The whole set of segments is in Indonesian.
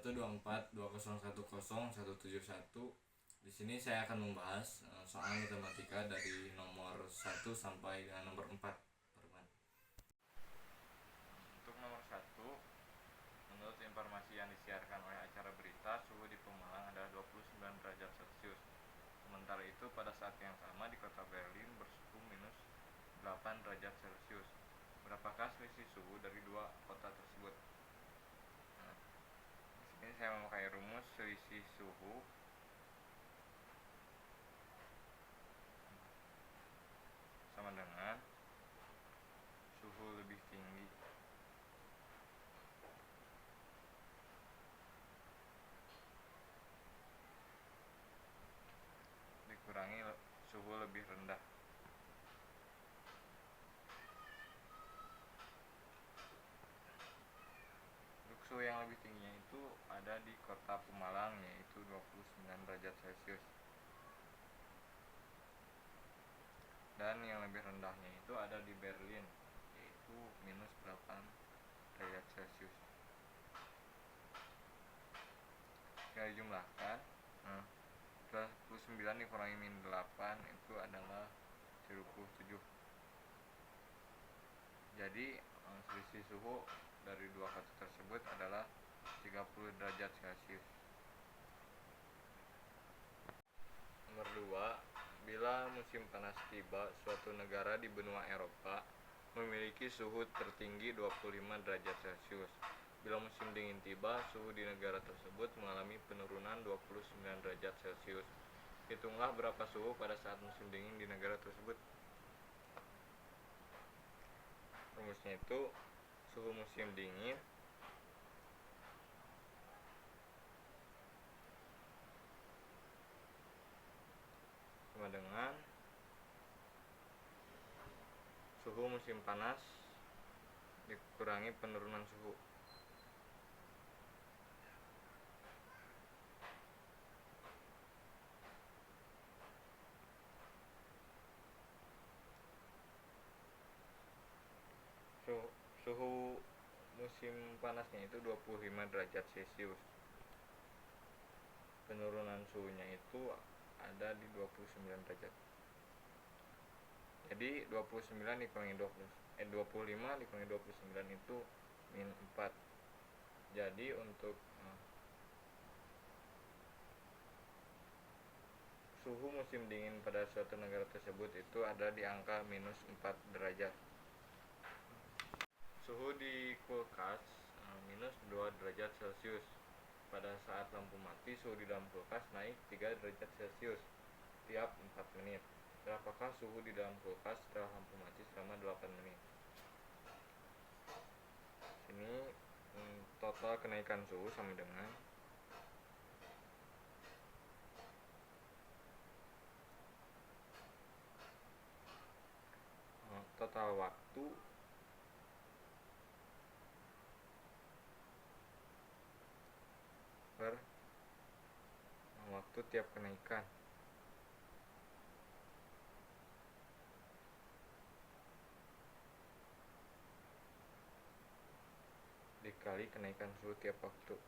12420101171. Di sini saya akan membahas soal matematika dari nomor 1 sampai dengan nomor 4. Untuk nomor 1, menurut informasi yang disiarkan oleh acara berita, suhu di Pemalang adalah 29 derajat Celcius. Sementara itu, pada saat yang sama di kota Berlin bersuhu minus 8 derajat Celcius. Berapakah selisih suhu dari dua kota tersebut? Di sini saya memakai rumus selisih suhu sama dengan suhu lebih tinggi dikurangi suhu lebih rendah. Untuk suhu yang lebih tingginya itu ada di kota Pemalang, yaitu 29 derajat Celcius. Dan yang lebih rendahnya itu ada di Berlin, yaitu minus 8 derajat Celcius. Jika dijumlahkan, 29 dikurangi min 8 itu adalah 37. Jadi selisih suhu dari dua kota tersebut adalah 30 derajat Celcius. Nomor 2, bila musim panas tiba, suatu negara di benua Eropa memiliki suhu tertinggi 25 derajat Celcius. Bila musim dingin tiba, suhu di negara tersebut mengalami penurunan 29 derajat Celcius. Hitunglah berapa suhu pada saat musim dingin di negara tersebut. Rumusnya itu suhu musim dingin sama dengan suhu musim panas dikurangi penurunan suhu. Suhu musim panasnya itu 25 derajat Celcius. Penurunan suhunya itu ada di 29 derajat. Jadi 25 dikurangi 29 itu min 4. Jadi untuk suhu musim dingin pada suatu negara tersebut itu ada di angka minus 4 derajat. Suhu di kulkas minus 2 derajat Celcius. Pada saat lampu mati, suhu di dalam kulkas naik 3 derajat Celcius tiap 4 menit. Berapakah suhu di dalam kulkas setelah lampu mati selama 8 menit? Sini total kenaikan suhu sama dengan total waktu per waktu tiap kenaikan dikali kenaikan suhu tiap waktu.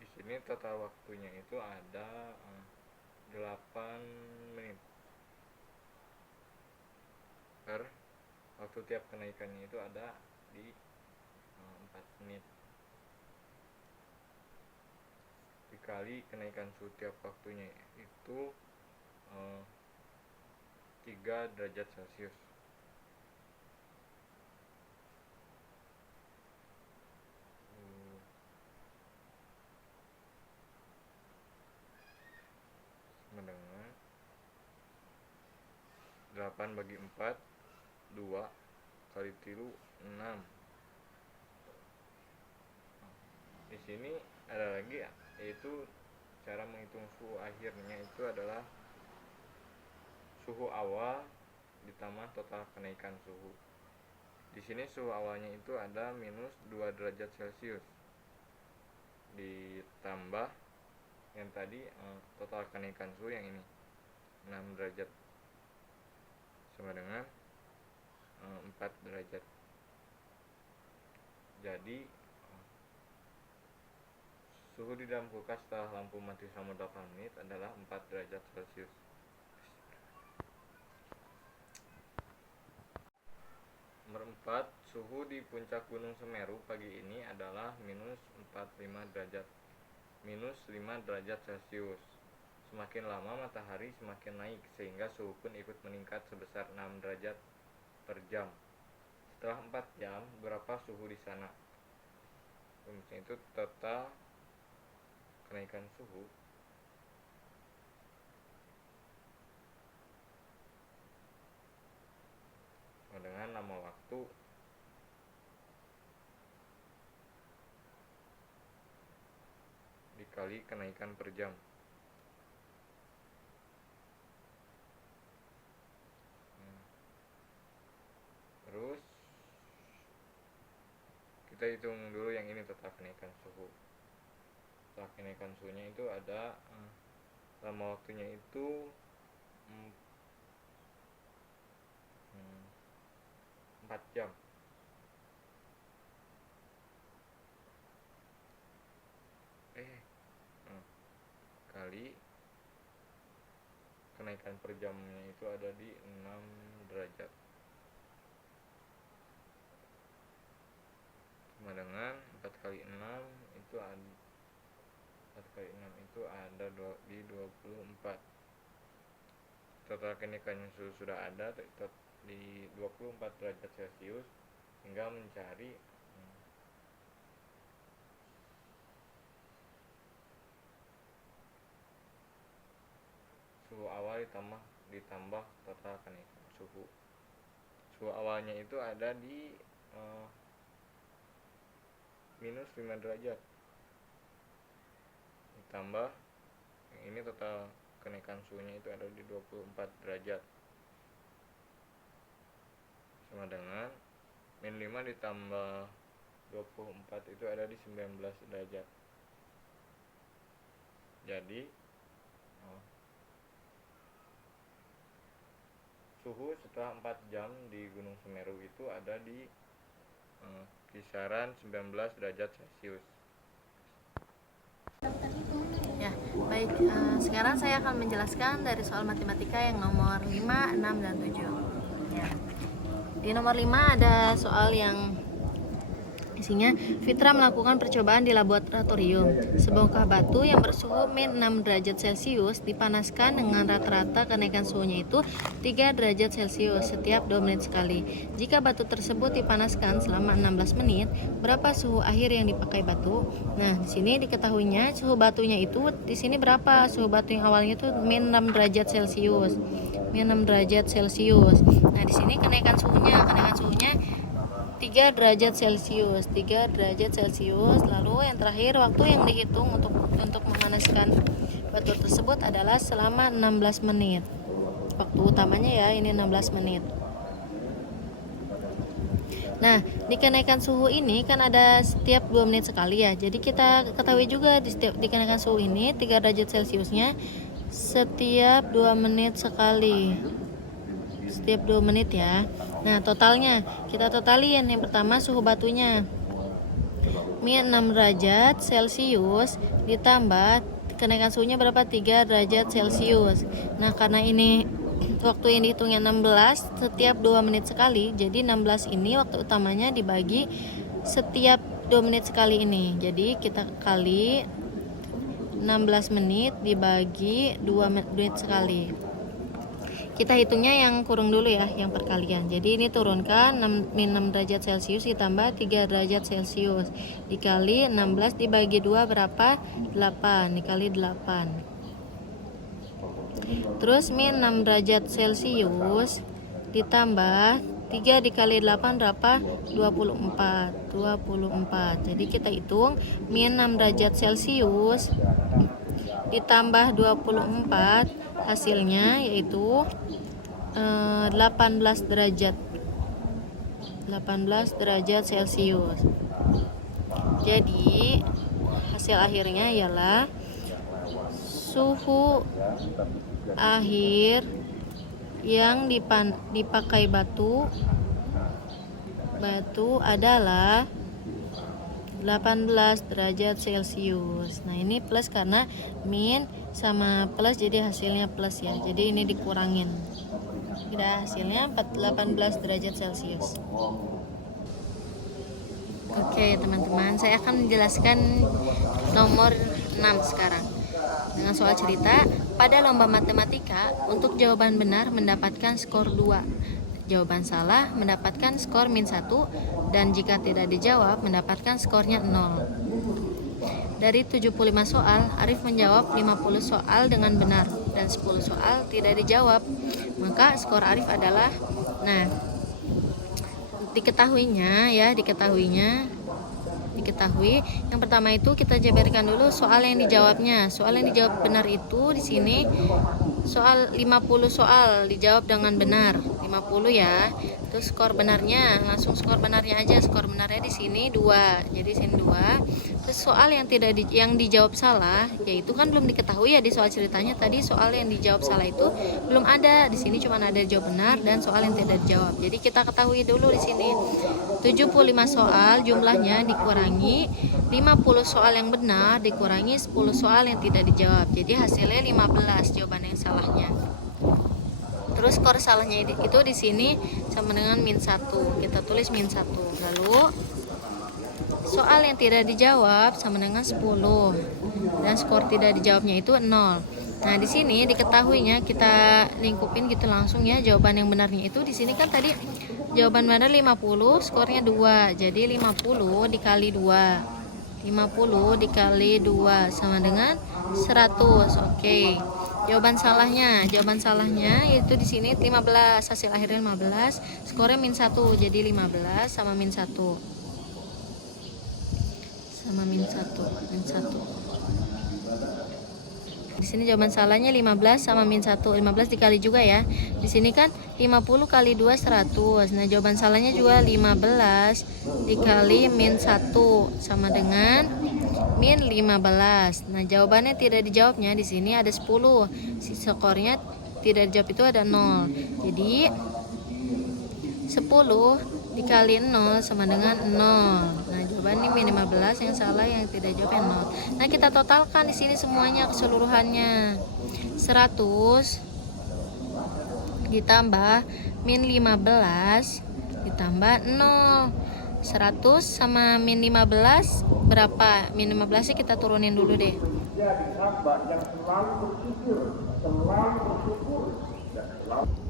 Di sini total waktunya itu ada 8 menit per waktu tiap kenaikannya itu ada di 4 menit dikali kenaikan suhu tiap waktunya itu 3 derajat Celcius. Sama dengan 8 bagi 4 2 kali 3 6. Di sini ada lagi yaitu cara menghitung suhu akhirnya itu adalah suhu awal ditambah total kenaikan suhu. Di sini suhu awalnya itu ada minus 2 derajat Celcius ditambah yang tadi total kenaikan suhu yang ini. 6 derajat sama dengan 4 derajat. Jadi suhu di dalam kulkas setelah lampu mati selama 8 menit adalah 4 derajat Celcius. Nomor 4, suhu di puncak Gunung Semeru pagi ini adalah minus 5 derajat Celcius. Semakin lama matahari semakin naik, sehingga suhu pun ikut meningkat sebesar 6 derajat per jam. Setelah 4 jam, berapa suhu di sana? Itu total kenaikan suhu dengan lama waktu dikali kenaikan per jam. Terus kita hitung dulu yang ini total kenaikan suhu. Total kenaikan suhunya itu ada lama waktunya itu 4 jam. Kali kenaikan per jamnya itu ada di 6 derajat sama dengan 4 kali 6 itu ada 4 kali 6 itu ada di 24. Total kenaikan suhu sudah ada di 24 derajat Celcius, hingga mencari suhu awal ditambah total kenaikan suhu. Suhu awalnya itu ada di minus 5 derajat ditambah yang ini total kenaikan suhunya itu ada di 24 derajat sama dengan min 5 ditambah 24 itu ada di 19 derajat. Jadi suhu setelah 4 jam di Gunung Semeru itu ada di kisaran 19 derajat Celcius. Ya, baik. Sekarang saya akan menjelaskan dari soal matematika yang nomor 5, 6, dan 7. Ya. Di nomor 5 ada soal yang isinya Fitra melakukan percobaan di laboratorium. Sebongkah batu yang bersuhu min 6 derajat Celcius dipanaskan dengan rata-rata kenaikan suhunya itu 3 derajat Celcius setiap 2 menit sekali. Jika batu tersebut dipanaskan selama 16 menit, berapa suhu akhir yang dipakai batu? Nah, di sini diketahuinya suhu batunya itu di sini berapa? Suhu batu yang awalnya itu min 6 derajat Celcius. Min 6 derajat Celcius. Nah, di sini kenaikan suhunya 3 derajat Celcius. Lalu yang terakhir waktu yang dihitung untuk memanaskan batu tersebut adalah selama 16 menit. Waktu utamanya ya ini 16 menit. Nah, di kenaikan suhu ini kan ada setiap 2 menit sekali ya. Jadi kita ketahui juga di kenaikan suhu ini 3 derajat Celciusnya setiap 2 menit sekali. Setiap 2 menit ya. Nah, totalnya kita totalin. Yang pertama suhu batunya min 6 derajat Celcius ditambah kenaikan suhunya berapa? 3 derajat Celcius. Nah, karena ini waktu yang dihitungnya 16 setiap 2 menit sekali, jadi 16 ini waktu utamanya dibagi setiap 2 menit sekali ini. Jadi kita kali 16 menit dibagi 2 menit sekali. Kita hitungnya yang kurung dulu ya, yang perkalian. Jadi ini turunkan min 6 derajat Celcius ditambah 3 derajat Celcius dikali 16 dibagi 2 berapa? 8 dikali 8. Terus min 6 derajat Celcius ditambah 3 dikali 8 berapa? 24. Jadi kita hitung min 6 derajat Celcius ditambah 24, hasilnya yaitu 18 derajat Celcius. Jadi hasil akhirnya ialah suhu akhir yang dipakai batu adalah 18 derajat Celcius. Nah, ini plus karena min sama plus jadi hasilnya plus ya. Jadi ini dikurangin. Udah hasilnya 18 derajat Celcius. Oke, teman-teman, saya akan menjelaskan nomor 6 sekarang. Dengan soal cerita, pada lomba matematika, untuk jawaban benar mendapatkan skor 2. Jawaban salah mendapatkan skor -1, dan jika tidak dijawab mendapatkan skornya 0. Dari 75 soal, Arif menjawab 50 soal dengan benar dan 10 soal tidak dijawab. Maka skor Arif adalah, nah, diketahui yang pertama itu kita jabarkan dulu soal yang dijawabnya. Soal yang dijawab benar itu di sini soal 50 soal dijawab dengan benar, 50 ya. Terus skor benarnya, langsung skor benarnya aja. Skor benarnya di sini 2. Jadi sini 2. Terus soal yang dijawab salah, yaitu kan belum diketahui ya di soal ceritanya tadi. Soal yang dijawab salah itu belum ada. Di sini cuma ada jawab benar dan soal yang tidak dijawab. Jadi kita ketahui dulu di sini 75 soal jumlahnya dikurangi 50 soal yang benar dikurangi 10 soal yang tidak dijawab. Jadi hasilnya 15 jawaban yang salahnya. Terus skor salahnya itu di sini sama dengan -1. Kita tulis -1. Lalu soal yang tidak dijawab sama dengan 10 dan skor tidak dijawabnya itu 0. Nah, di sini diketahuinya kita lingkupin gitu langsung ya. Jawaban yang benarnya itu di sini kan tadi jawaban benar 50, skornya 2. Jadi 50 dikali 2. 50 dikali 2 sama dengan 100. Oke. Jawaban salahnya itu di sini 15, hasil akhirnya 15, skornya -1. Jadi 15 sama -1. Sama -1. Di sini jawaban salahnya 15 sama -1. 15 dikali juga ya. Di sini kan 50 kali 2 100. Nah, jawaban salahnya juga 15 dikali -1 sama dengan -15. Nah, jawabannya tidak dijawabnya di sini ada 10. Skornya tidak dijawab itu ada 0. Jadi 10 dikali 0 sama dengan 0. Nah, jawaban ini -15, yang salah yang tidak jawab 0. Nah, kita totalkan di sini semuanya keseluruhannya. 100 ditambah -15 ditambah 0. 100 sama -15 berapa? -15 kita turunin dulu deh.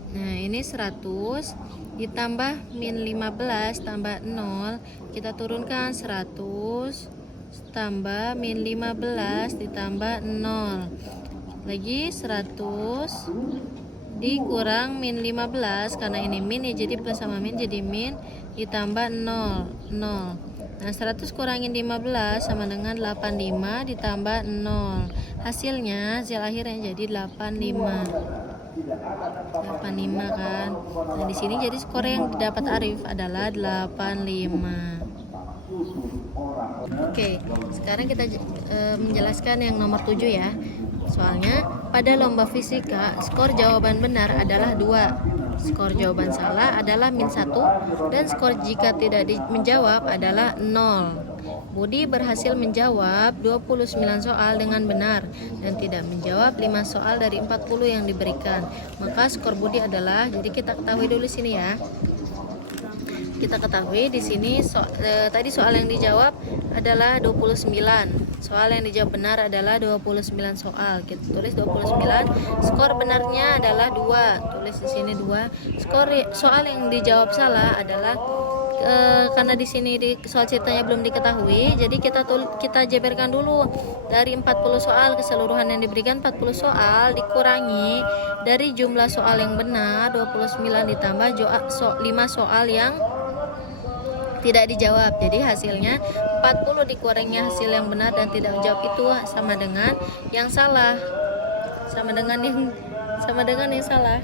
Nah, ini 100 ditambah -15 tambah 0, kita turunkan 100 tambah -15 ditambah 0. Lagi 100 dikurang -15 karena ini min ya, jadi plus sama min jadi min ditambah 0. Nah, 100 kurangin 15 sama dengan 85 ditambah 0. Hasil akhirnya jadi 85 kan. Nah, di sini jadi skor yang didapat Arif adalah 85. Oke, sekarang kita menjelaskan yang nomor 7 ya. Soalnya pada lomba fisika skor jawaban benar adalah 2, skor jawaban salah adalah -1, dan skor jika tidak menjawab adalah 0. Budi berhasil menjawab 29 soal dengan benar dan tidak menjawab 5 soal dari 40 yang diberikan. Maka skor Budi adalah, jadi kita ketahui dulu sini ya. Kita ketahui di sini tadi soal yang dijawab adalah 29. Soal yang dijawab benar adalah 29 soal. Kita tulis 29. Skor benarnya adalah 2. Tulis di sini 2. Skor soal yang dijawab salah adalah karena di sini di soal ceritanya belum diketahui, jadi kita jabarkan dulu dari 40 soal keseluruhan yang diberikan. 40 soal dikurangi dari jumlah soal yang benar 29 ditambah 5 soal yang tidak dijawab. Jadi hasilnya 40 dikurangi hasil yang benar dan tidak dijawab itu sama dengan yang salah. Sama dengan yang salah.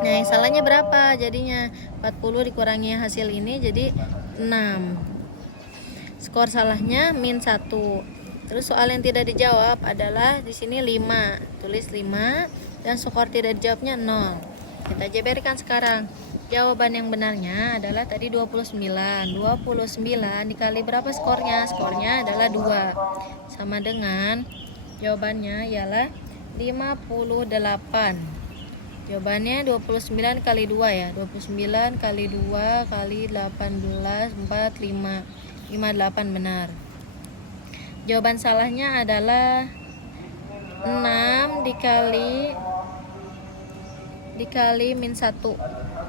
Nah, yang salahnya berapa? Jadinya 40 dikurangi hasil ini jadi 6. Skor salahnya -1. Terus soal yang tidak dijawab adalah di sini 5. Tulis 5 dan skor tidak dijawabnya 0. Kita jabarkan sekarang. Jawaban yang benarnya adalah tadi 29. 29 dikali berapa skornya? Skornya adalah 2. Sama dengan jawabannya ialah 58. Jawabannya 29 kali 2 ya. 29 kali 2 kali 18, 4, 5. 58 benar. Jawaban salahnya adalah 6 dikali min 1.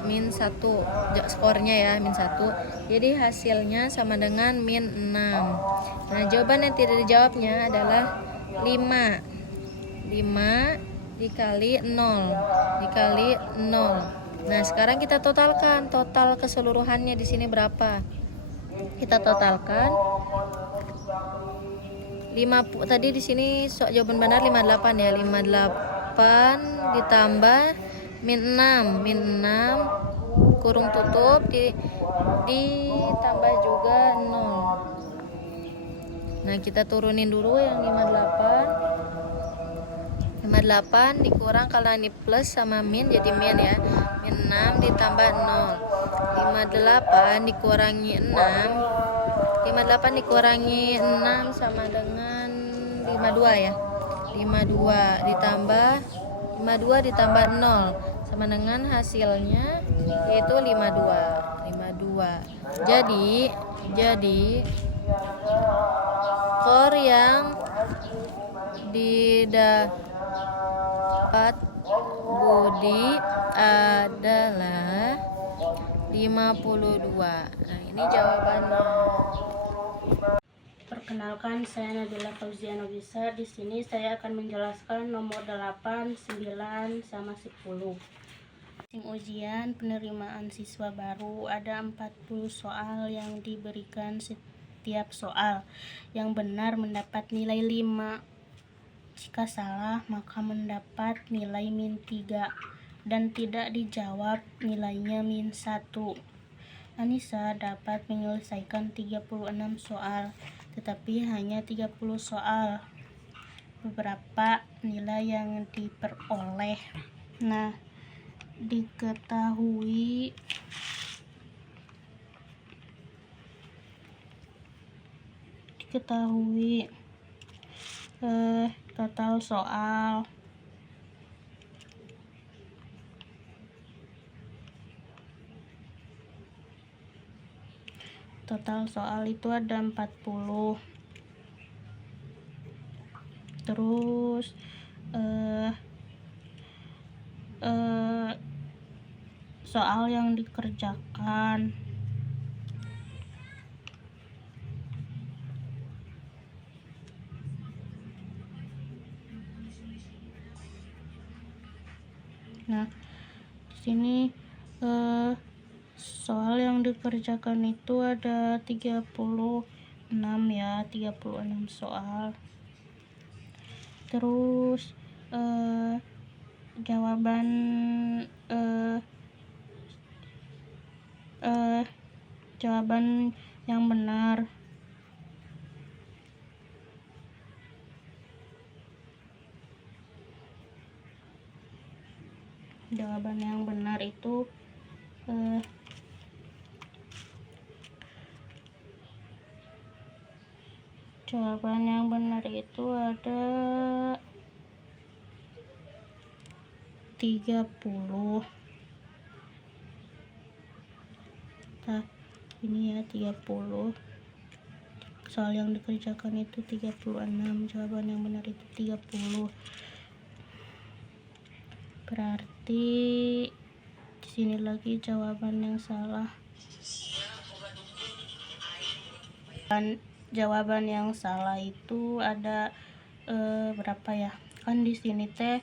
Min 1 skornya ya, min 1. Jadi hasilnya sama dengan min 6. Nah, jawaban yang tidak dijawabnya adalah 5. 5 dikali 0. Dikali 0. Nah, sekarang kita totalkan. Total keseluruhannya di sini berapa? Kita totalkan 5 tadi di sini jawaban benar 58 ya. 58 ditambah min 6. Min 6 kurung tutup ditambah juga 0. Nah, kita turunin dulu yang 58. 58 dikurang, karena ini plus sama min jadi min ya. Min 6 ditambah 0. 58 dikurangi 6. 58 dikurangi 6 sama dengan 52 ya. 52 ditambah 0 sama dengan hasilnya yaitu 52. Jadi skor yang didapat Budi adalah 52. Nah, ini jawabannya. Perkenalkan, saya Nabila Fauziana Bisa. Di sini saya akan menjelaskan nomor 8, 9 sama 10. Ujian penerimaan siswa baru, ada 40 soal yang diberikan. Setiap soal yang benar mendapat nilai 5. Jika salah maka mendapat nilai min 3 dan tidak dijawab nilainya min 1. Anissa dapat menyelesaikan 36 soal, tetapi hanya 30 soal. Beberapa nilai yang diperoleh. Nah, diketahui total soal. Total soal itu ada 40. Terus soal yang dikerjakan. Nah, di sini soal yang dikerjakan itu ada 36 ya, 36 soal. Terus jawaban yang benar itu ada 30. Nah, ini ya 30. Soal yang dikerjakan itu 36. Jawaban yang benar itu 30. Berarti di sini lagi jawaban yang salah. Jawaban yang salah itu ada berapa ya? Kan di sini teh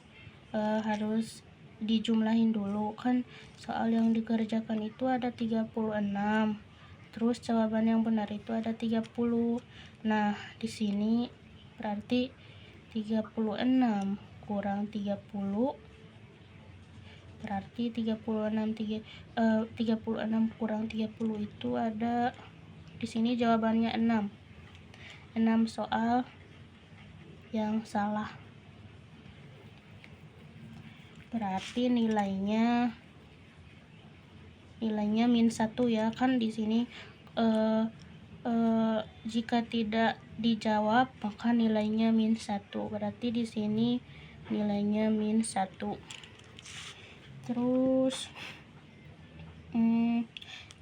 harus dijumlahin dulu. Kan soal yang dikerjakan itu ada 36. Terus jawaban yang benar itu ada 30. Nah, di sini berarti 36 kurang 30 berarti 36 kurang 30 itu ada di sini jawabannya 6 soal yang salah. Berarti nilainya -1 ya, kan di sini jika tidak dijawab maka nilainya -1. Berarti di sini nilainya -1. Terus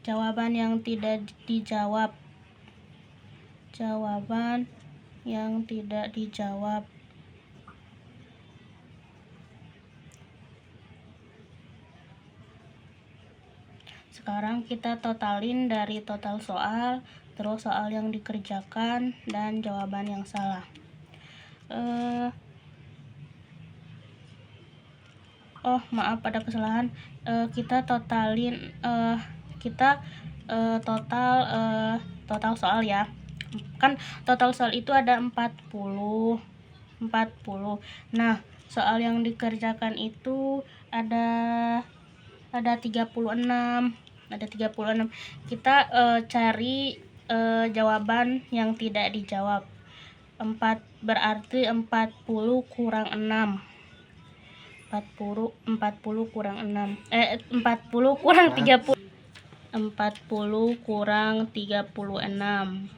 jawaban yang tidak dijawab. Jawaban yang tidak dijawab. Sekarang kita totalin dari total soal, terus soal yang dikerjakan, dan jawaban yang salah. Oh maaf, ada kesalahan. Kita totalin, total soal ya. Kan total soal itu ada 40. Nah, soal yang dikerjakan itu ada 36. Kita cari jawaban yang tidak dijawab. 4 berarti 40 kurang 6. 40 kurang 6. 40 kurang 30. 40 kurang 36.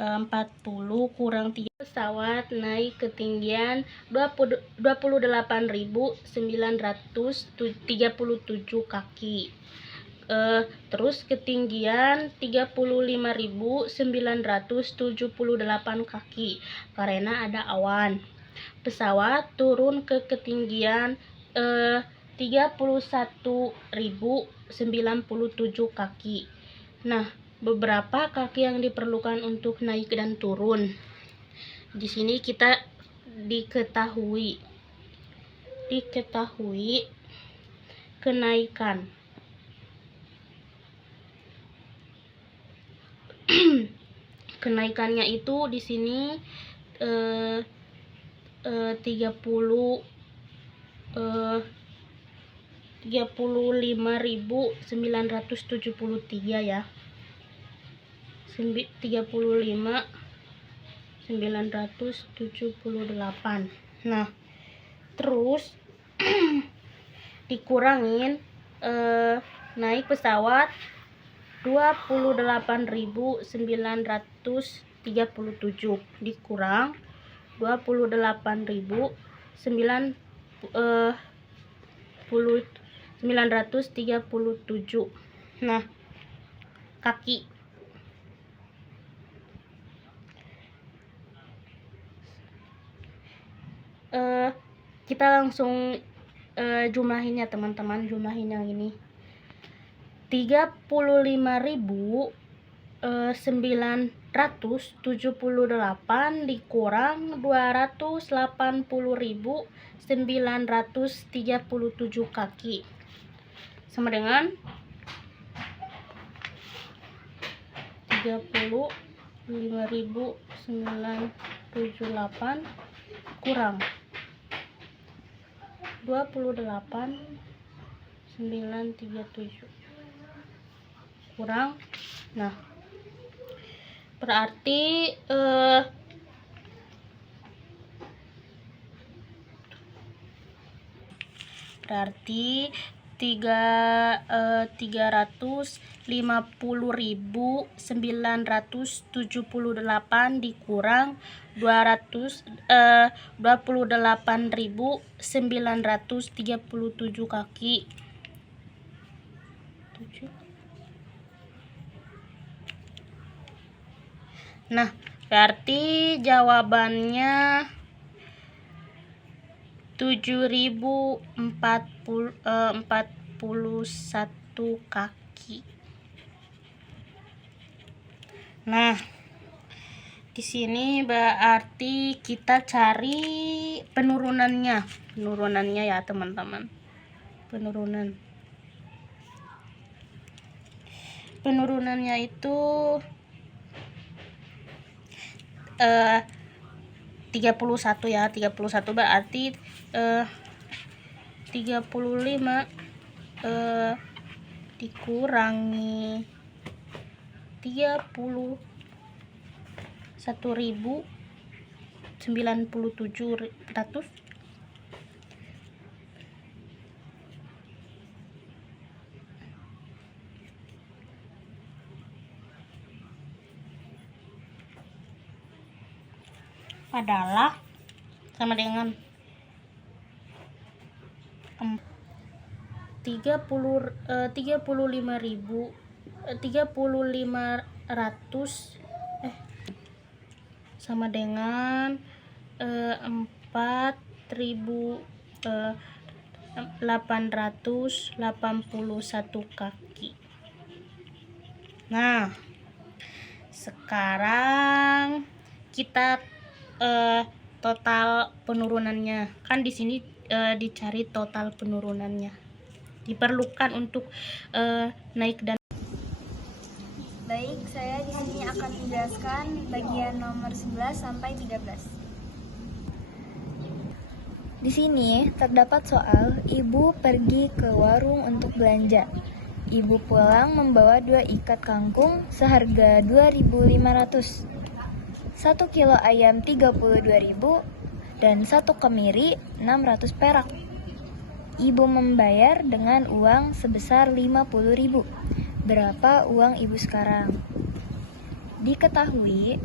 40 kurang 3. Pesawat naik ketinggian 28.937 kaki. Terus ketinggian 35.978 kaki karena ada awan. Pesawat turun ke ketinggian 31.097 kaki. Nah, beberapa kaki yang diperlukan untuk naik dan turun. Di sini kita diketahui kenaikan. Kenaikannya itu di sini 35.973 ya. 35.978. Nah, terus dikurangin naik pesawat 28.937 dikurang 28.937. Nah, kaki. Kita langsung jumlahin ya teman-teman, jumlahin yang ini. 35.978 dikurang 280.937 kaki sama dengan 35.978 kurang 28.937 kurang. Nah, berarti 350.978 dikurang 28.937 kaki. Nah, berarti jawabannya 7.041 kaki. Nah, di sini berarti kita cari penurunannya ya teman-teman. Penurunannya itu 31 ya. 31 berarti 35 dikurangi 31.000 9.700. Adalah sama dengan 35.500 sama dengan 4.881 kaki. Nah, sekarang kita total penurunannya. Kan di sini dicari total penurunannya. Diperlukan untuk naik dan Baik, saya di sini akan menjelaskan bagian nomor 11 sampai 13. Di sini terdapat soal ibu pergi ke warung untuk belanja. Ibu pulang membawa 2 ikat kangkung seharga 2.500. 1 kilo ayam 32.000 dan 1 kemiri 600 perak. Ibu membayar dengan uang sebesar 50.000. Berapa uang ibu sekarang? Diketahui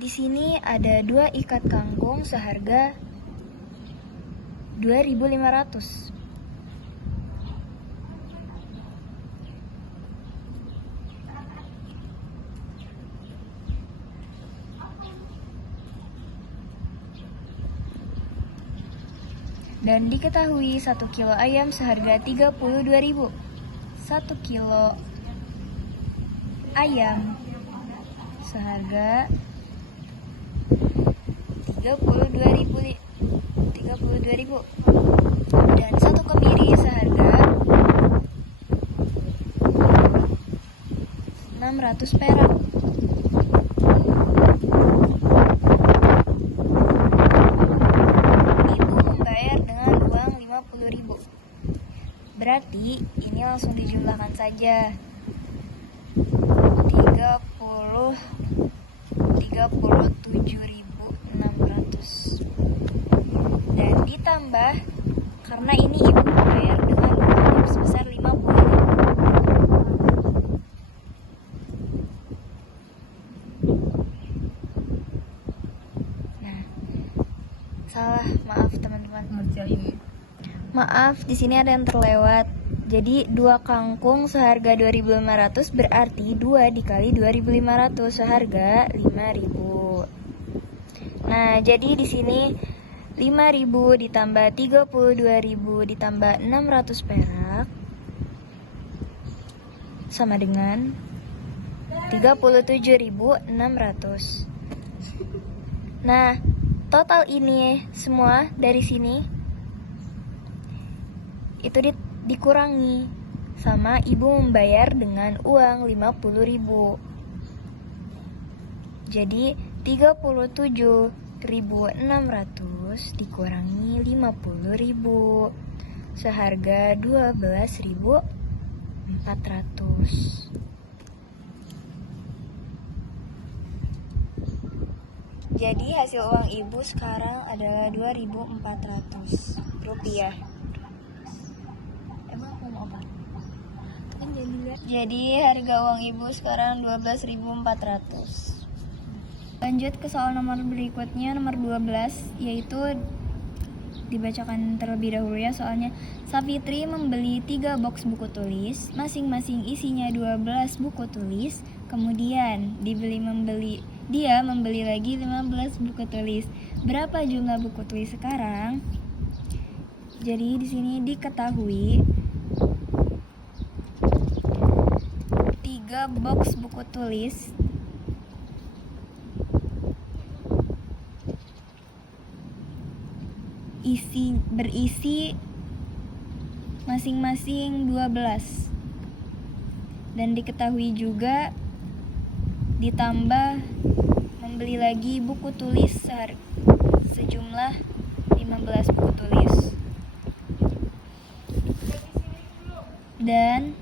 di sini ada 2 ikat kangkung seharga 2.500. Dan diketahui 1 kilo ayam seharga 32.000. 1 kilo ayam seharga 32.000. Dan 1 kemiri seharga 600 perak. Berarti ini langsung dijumlahkan saja. 37.600 dan ditambah karena ini ibu membayar dengan uang sebesar 50.000. Nah, salah, maaf teman-teman. Maaf, di sini ada yang terlewat. Jadi 2 kangkung seharga 2.500 berarti 2 dikali 2.500 seharga 5.000. Nah, jadi di sini 5.000 ditambah 32.000 ditambah 600 perak sama dengan 37.600. Nah, total ini semua dari sini itu dikurangi sama ibu membayar dengan uang 50.000. Jadi 37.600 dikurangi 50.000 seharga 12.400. Jadi hasil uang ibu sekarang adalah 2.400 rupiah. Jadi harga uang ibu sekarang 12.400. Lanjut ke soal nomor berikutnya, nomor 12, yaitu dibacakan terlebih dahulu ya soalnya. Sapitri membeli 3 box buku tulis, masing-masing isinya 12 buku tulis. Kemudian dia membeli lagi 15 buku tulis. Berapa jumlah buku tulis sekarang? Jadi di sini diketahui 3 box buku tulis berisi masing-masing 12. Dan diketahui juga ditambah membeli lagi buku tulis sejumlah 15 buku tulis. Dan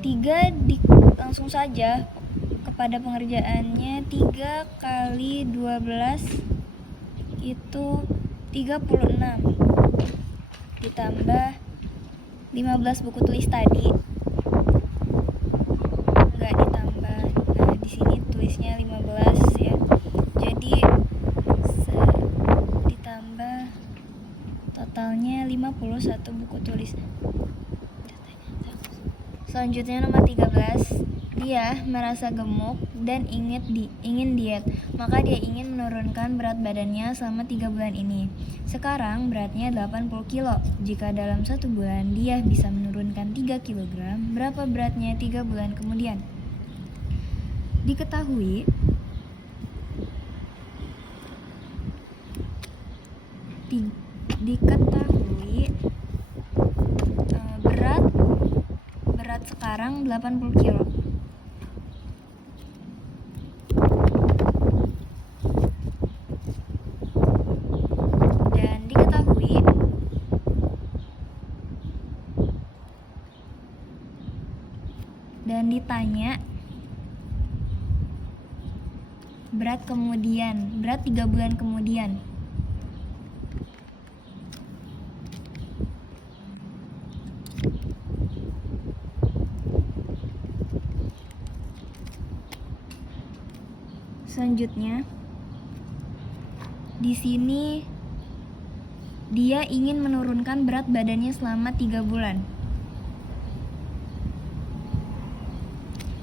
3 langsung saja kepada pengerjaannya 3 kali 12 itu 36 ditambah 15 buku tulis tadi enggak ditambah, nah di sini tulisnya 15 ya, jadi ditambah totalnya 51 buku tulis. Selanjutnya nomor 13, dia merasa gemuk dan ingin diet, maka dia ingin menurunkan berat badannya selama 3 bulan ini. Sekarang beratnya 80 kilo. Jika dalam 1 bulan dia bisa menurunkan 3 kg, berapa beratnya 3 bulan kemudian? Diketahui berat sekarang 80 kilo. Dan ditanya berat 3 bulan kemudian. Selanjutnya, di sini dia ingin menurunkan berat badannya selama 3 bulan.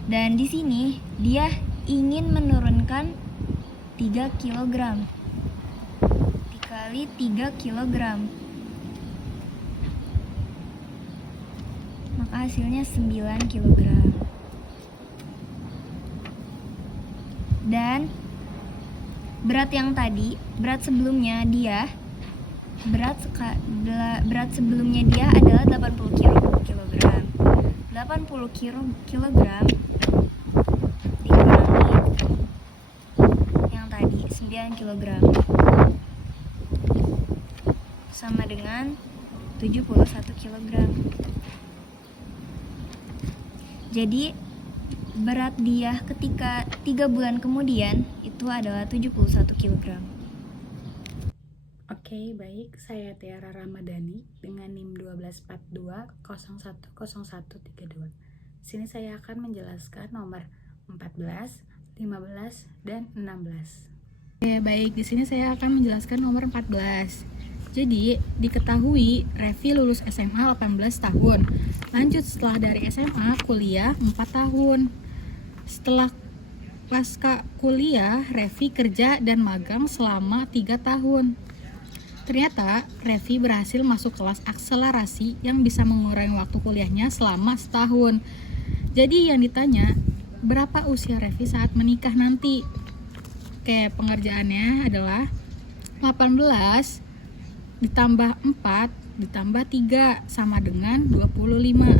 Dan di sini dia ingin menurunkan 3 kg. Dikali 3 kg. Maka hasilnya 9 kg. Dan berat yang tadi, berat sebelumnya dia adalah 80 kg. 80 kg dikurangi yang tadi 9 kg sama dengan 71 kg. Jadi berat dia ketika 3 bulan kemudian itu adalah 71 kg. Oke, baik. Saya Tiara Ramadhani dengan NIM 1242010132. Sini saya akan menjelaskan nomor 14, 15, dan 16. Oke, baik. Di sini saya akan menjelaskan nomor 14. Jadi, diketahui Revi lulus SMA 18 tahun. Lanjut setelah dari SMA, kuliah 4 tahun. Setelah pasca kuliah, Revi kerja dan magang selama 3 tahun. Ternyata Revi berhasil masuk kelas akselerasi yang bisa mengurangi waktu kuliahnya selama setahun. Jadi yang ditanya, berapa usia Revi saat menikah nanti? Oke, pengerjaannya adalah 18 ditambah 4 ditambah 3 sama dengan 25.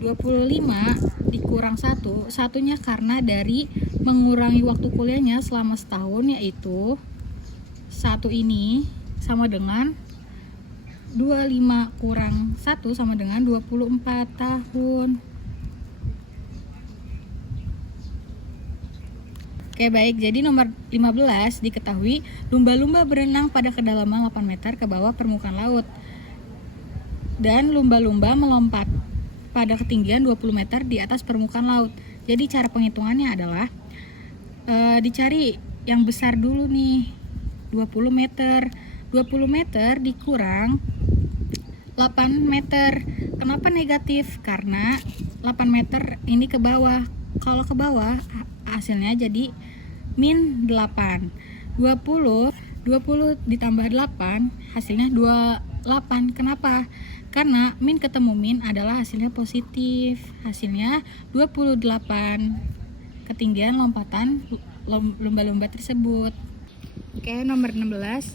25 dikurang 1, satunya karena dari mengurangi waktu kuliahnya selama setahun, yaitu 1 ini sama dengan 25 kurang 1 sama dengan 24 tahun. Oke, baik. Jadi nomor 15, diketahui lumba-lumba berenang pada kedalaman 8 meter ke bawah permukaan laut. Dan lumba-lumba melompat pada ketinggian 20 meter di atas permukaan laut. Jadi cara penghitungannya adalah dicari yang besar dulu nih, 20 meter. 20 meter dikurang 8 meter. Kenapa negatif? Karena 8 meter ini ke bawah. Kalau ke bawah hasilnya jadi min 8. 20 ditambah 8 hasilnya 28. Kenapa? Karena min ketemu min adalah hasilnya positif. Hasilnya 28 ketinggian lompatan lumba-lumba tersebut. Oke, nomor 16.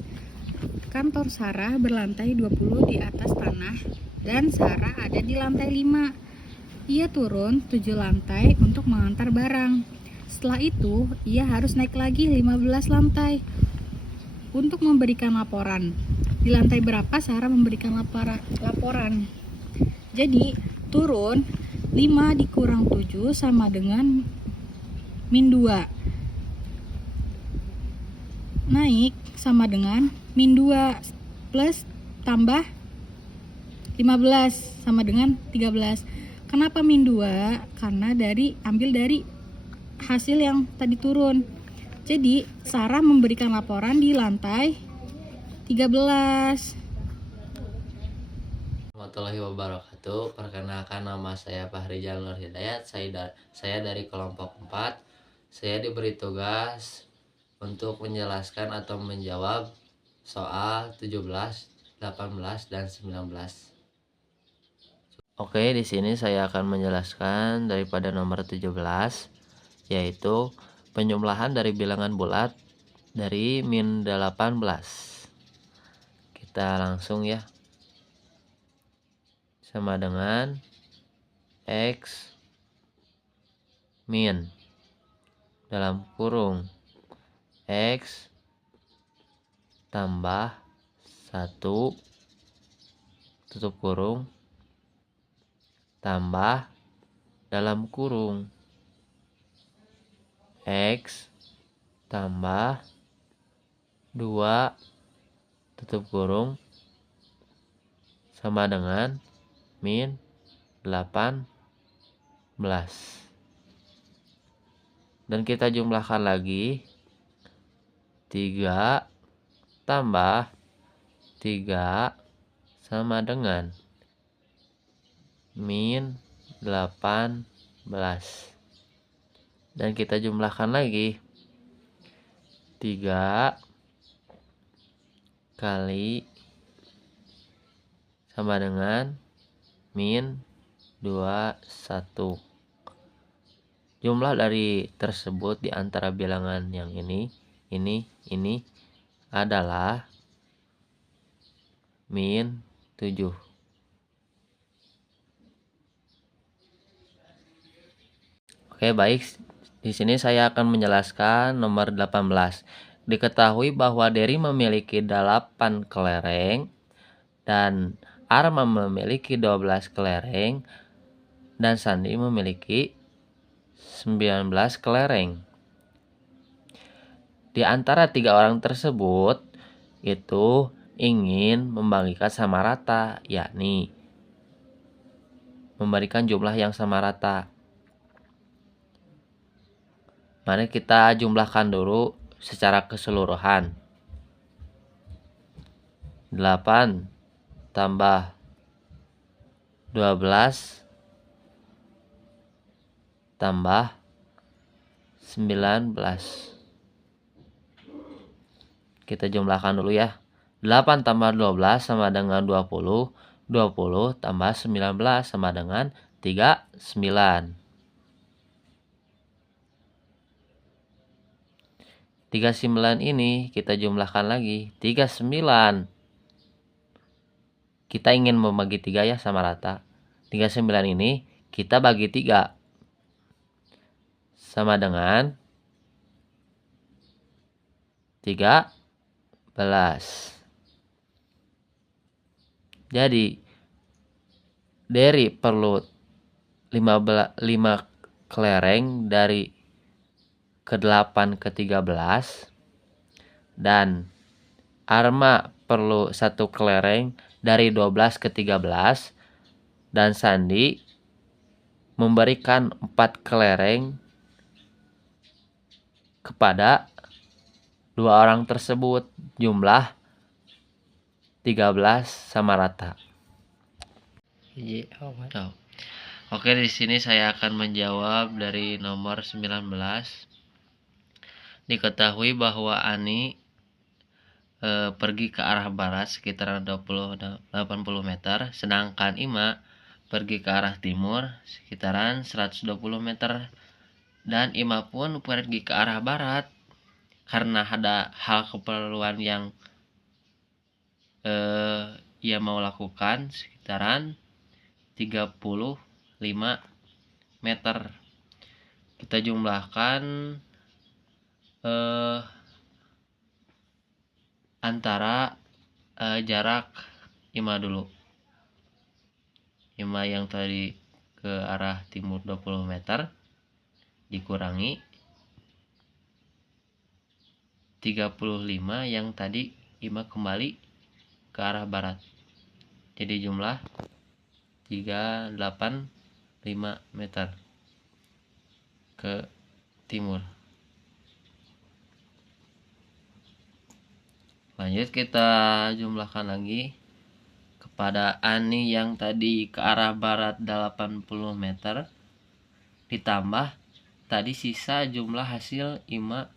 Kantor Sarah berlantai 20 di atas tanah dan Sarah ada di lantai 5. Ia turun 7 lantai untuk mengantar barang. Setelah itu, ia harus naik lagi 15 lantai untuk memberikan laporan. Di lantai berapa Sarah memberikan laporan? Jadi, turun 5 dikurang 7 sama dengan min 2. Naik sama dengan min 2 plus tambah 15 sama dengan 13. Kenapa min 2? Karena ambil dari hasil yang tadi turun. Jadi Sarah memberikan laporan di lantai 13. Warahmatullahi wabarakatuh. Perkenalkan, nama saya Fahri Jalur Hidayat. Saya dari kelompok 4. Saya diberi tugas untuk menjelaskan atau menjawab soal 17, 18, dan 19. Oke, di sini saya akan menjelaskan daripada nomor 17, yaitu penjumlahan dari bilangan bulat dari min 18. Kita langsung ya. Sama dengan X min dalam kurung X tambah 1 tutup kurung tambah dalam kurung X tambah 2 tutup kurung sama dengan min 18. Dan kita jumlahkan lagi. 3 tambah 3 sama dengan min 18. Dan kita jumlahkan lagi. 3 kali sama dengan min 21. Jumlah dari tersebut di antara bilangan yang ini adalah min 7. Oke, baik. Di sini saya akan menjelaskan nomor 18. Diketahui bahwa Dery memiliki 8 kelereng dan Arma memiliki 12 kelereng dan Sandi memiliki 19 kelereng. Di antara 3 orang tersebut itu ingin membagikan sama rata, yakni memberikan jumlah yang sama rata. Mari kita jumlahkan dulu secara keseluruhan. 8 tambah 12 tambah 19. Kita jumlahkan dulu ya. 8 tambah 12 sama dengan 20. 20 tambah 19 sama dengan 39. 39 ini kita jumlahkan lagi. 39. Kita ingin membagi 3 ya sama rata. 39 ini kita bagi 3. Sama dengan 13. Jadi Dery perlu 5 kelereng dari ke-8 ke 13 dan Arma perlu 1 kelereng dari 12 ke 13 dan Sandi memberikan 4 kelereng kepada 2 orang tersebut, jumlah 13 sama rata. Oke, di sini saya akan menjawab dari nomor 19. Diketahui bahwa Ani pergi ke arah barat sekitar 80 meter, sedangkan Ima pergi ke arah timur sekitaran 120 meter. Dan Ima pun pergi ke arah barat karena ada hal keperluan yang ia mau lakukan sekitaran 35 meter. Kita jumlahkan antara jarak Ima dulu. Ima yang tadi ke arah timur 20 meter dikurangi 35 yang tadi IMA kembali ke arah barat. Jadi jumlah 385 meter ke timur. Lanjut kita jumlahkan lagi. Kepada Ani yang tadi ke arah barat 80 meter ditambah tadi sisa jumlah hasil IMA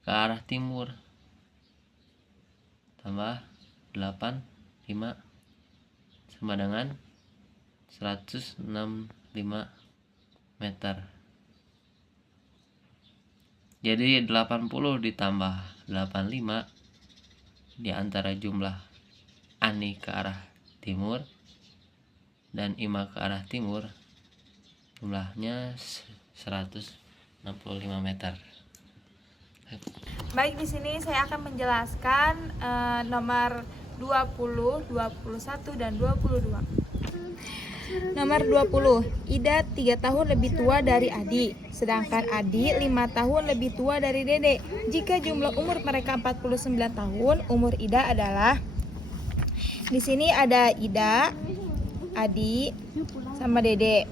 ke arah timur tambah 85 sama dengan 165 meter. Jadi 80 ditambah 85 di antara jumlah Ani ke arah timur dan IMA ke arah timur jumlahnya 165 meter. Baik, di sini saya akan menjelaskan nomor 20, 21 dan 22. Nomor 20, Ida 3 tahun lebih tua dari Adi, sedangkan Adi 5 tahun lebih tua dari Dede. Jika jumlah umur mereka 49 tahun, umur Ida adalah, di sini ada Ida, Adi, sama Dede.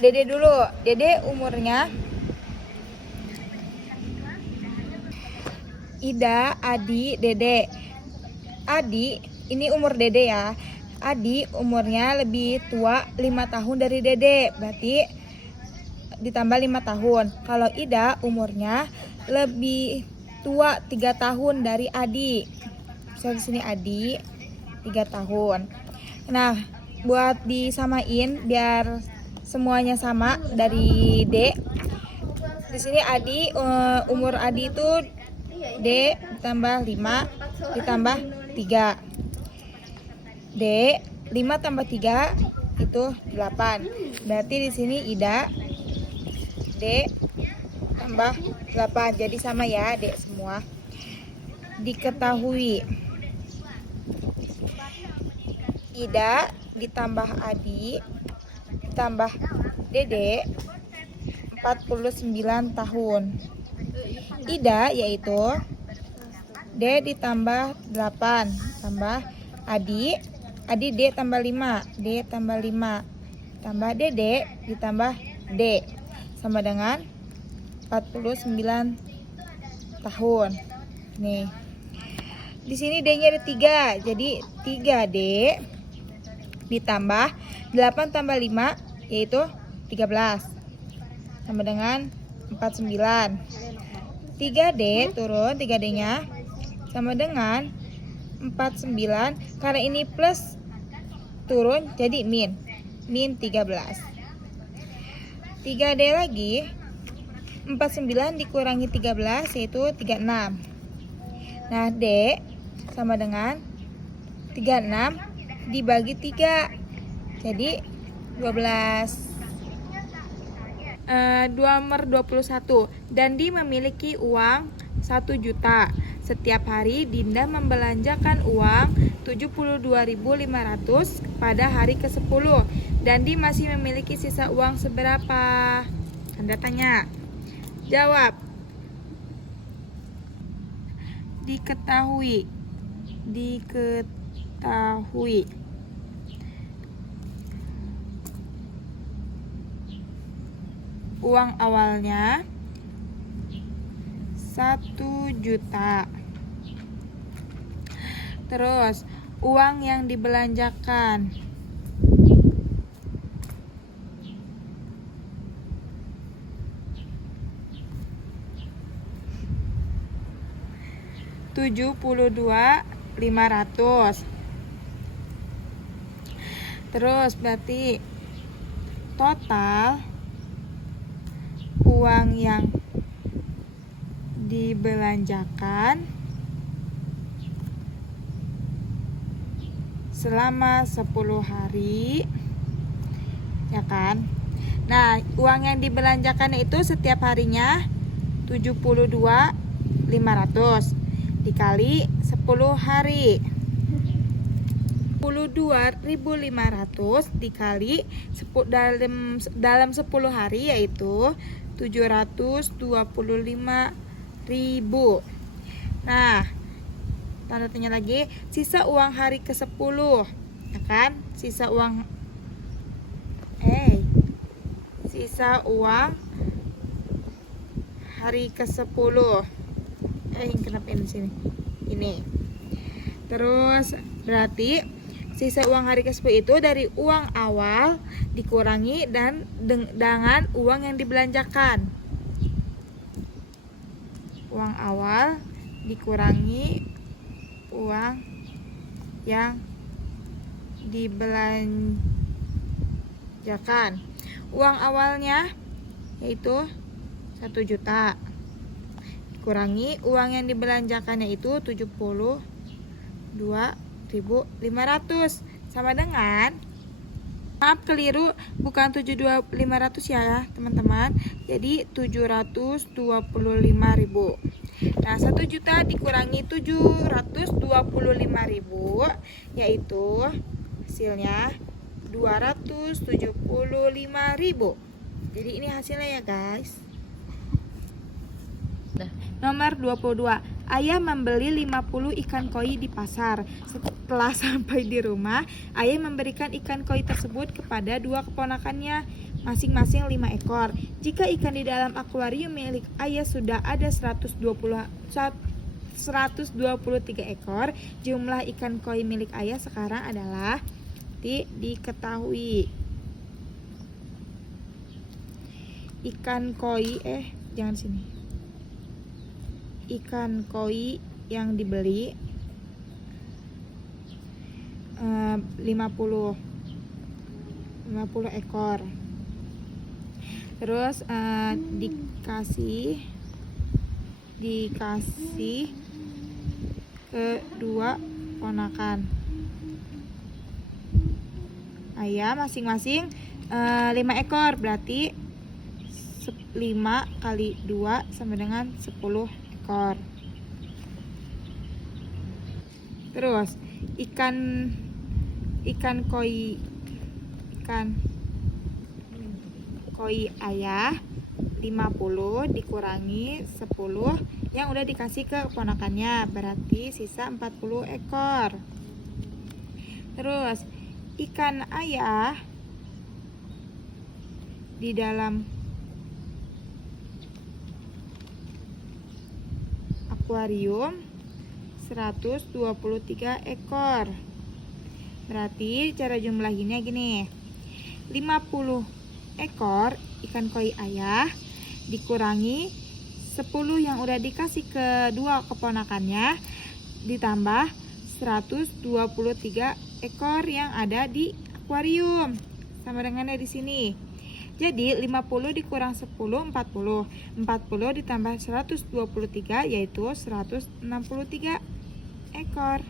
Dede dulu, Dede umurnya Ida, Adi, Dede. Adi, ini umur Dede ya. Adi umurnya lebih tua 5 tahun dari Dede, berarti ditambah 5 tahun. Kalau Ida umurnya lebih tua 3 tahun dari Adi. Misalnya di sini Adi 3 tahun. Nah, buat disamain biar semuanya sama dari D. Di sini Adi umur Adi itu D ditambah 5 ditambah 3. D 5 tambah 3 itu 8. Berarti di sini Ida D tambah 8. Jadi sama ya, D semua. Diketahui Ida ditambah Adi ditambah Dede 49 tahun. Ida yaitu D ditambah 8 tambah Adi D tambah 5, D tambah 5 tambah Dede ditambah D sama dengan 49 tahun. Nih. Di sini D-nya ada 3. Jadi 3D ditambah 8 tambah 5 yaitu 13 sama dengan 49. 3D turun 3D-nya sama dengan 49. Karena ini plus turun jadi min 13. 3D lagi 49 dikurangi 13 yaitu 36. Nah, D sama dengan 36 dibagi 3 jadi 12. Nomor 21, Dandi memiliki uang 1 juta. Setiap hari Dinda membelanjakan uang 72.500 pada hari ke-10. Dandi masih memiliki sisa uang seberapa? Anda tanya. Jawab. Diketahui. Uang awalnya 1 juta. Terus uang yang dibelanjakan 72.500. Terus berarti total uang yang dibelanjakan selama 10 hari, ya kan? Nah, uang yang dibelanjakan itu setiap harinya 72.500 dikali 10 hari. 72.500 dikali dalam 10 hari yaitu 725.000 Nah, tanda tanya lagi, sisa uang hari ke-10, ya kan? Sisa uang hari ke-10. Kenapa ini sini? Ini. Terus berarti sisa uang hari ke-10 itu dari uang awal dikurangi dengan uang yang dibelanjakan. Uang awal dikurangi uang yang dibelanjakan. Uang awalnya yaitu 1 juta. Dikurangi uang yang dibelanjakannya itu 72.500 sama dengan, maaf keliru, bukan 72.500 ya teman-teman, jadi 725.000. Nah, 1 juta dikurangi 725.000 yaitu hasilnya 275.000. Jadi ini hasilnya ya guys. Nomor 22. Ayah membeli 50 ikan koi di pasar. Setelah sampai di rumah, ayah memberikan ikan koi tersebut kepada 2 keponakannya, masing-masing 5 ekor. Jika ikan di dalam akuarium milik ayah sudah ada 123 ekor, jumlah ikan koi milik ayah sekarang adalah diketahui. Ikan koi ikan koi yang dibeli 50 ekor. Terus dikasih ke 2 ponakan ayah masing-masing 5 ekor, berarti 5 kali 2 sama dengan 10 ekor. Terus ikan koi ayah 50 dikurangi 10 yang udah dikasih ke keponakannya, berarti sisa 40 ekor. Terus ikan ayah di dalam akuarium 123 ekor. Berarti cara jumlahinnya gini. 50 ekor ikan koi ayah dikurangi 10 yang udah dikasih ke 2 keponakannya ditambah 123 ekor yang ada di akuarium. Sama dengan di sini. Jadi 50 dikurang 10 40. 40 ditambah 123 yaitu 163 ekor.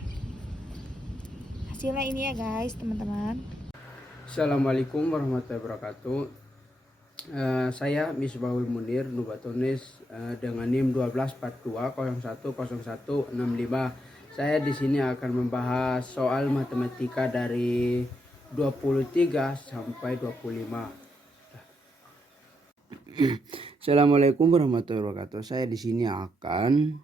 Hasilnya ini ya guys, teman-teman. Assalamualaikum warahmatullahi wabarakatuh. Saya Misbahul Munir Nubatonis dengan NIM 1242010165. Saya di sini akan membahas soal matematika dari 23 sampai 25. Assalamualaikum warahmatullahi wabarakatuh. Saya di sini akan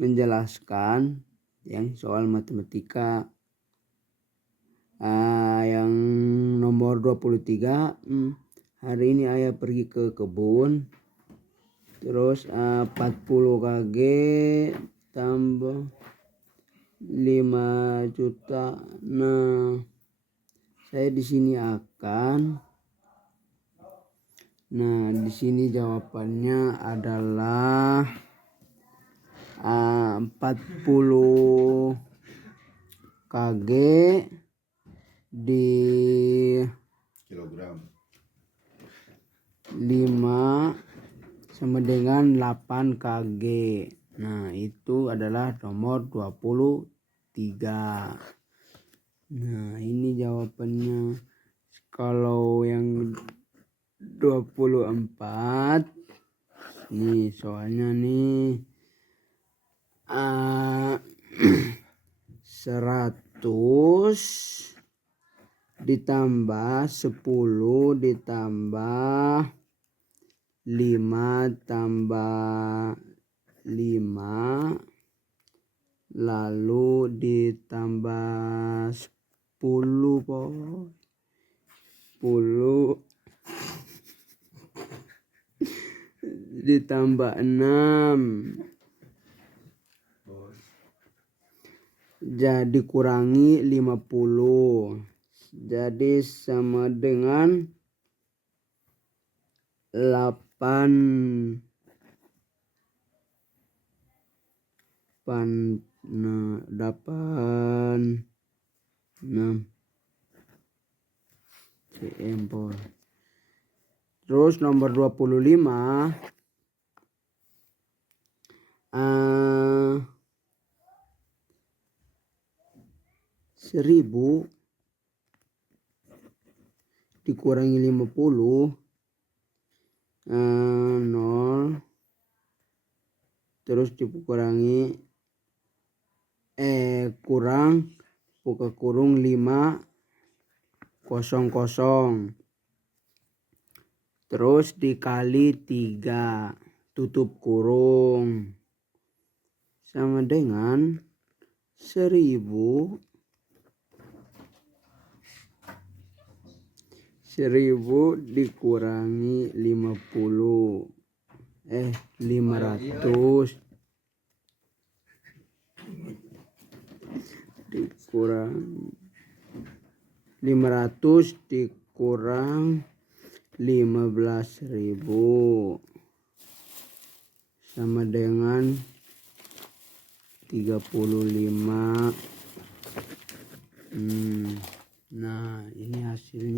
menjelaskan yang soal matematika yang nomor 23. Hari ini ayah pergi ke kebun, terus 40 kg tambah 5 juta. Nah, saya di sini di sini jawabannya adalah 40 kg di kilogram 5 sama dengan 8 kg. Nah, itu adalah nomor 23. Nah, ini jawabannya. Kalau yang 24 nih soalnya nih 100 ditambah 10 ditambah 5 tambah 5 lalu ditambah 10 po 10 ditambah 6 jadi kurangi 50 jadi sama dengan 8 6 cm. Terus nomor 25 1000 dikurangi 50 0 terus dikurangi kurang buka kurung 500 terus dikali 3 tutup kurung sama dengan 1000 dikurangi 500 dikurang 500 dikurang 15.000 sama dengan 35. Nah ini hasilnya.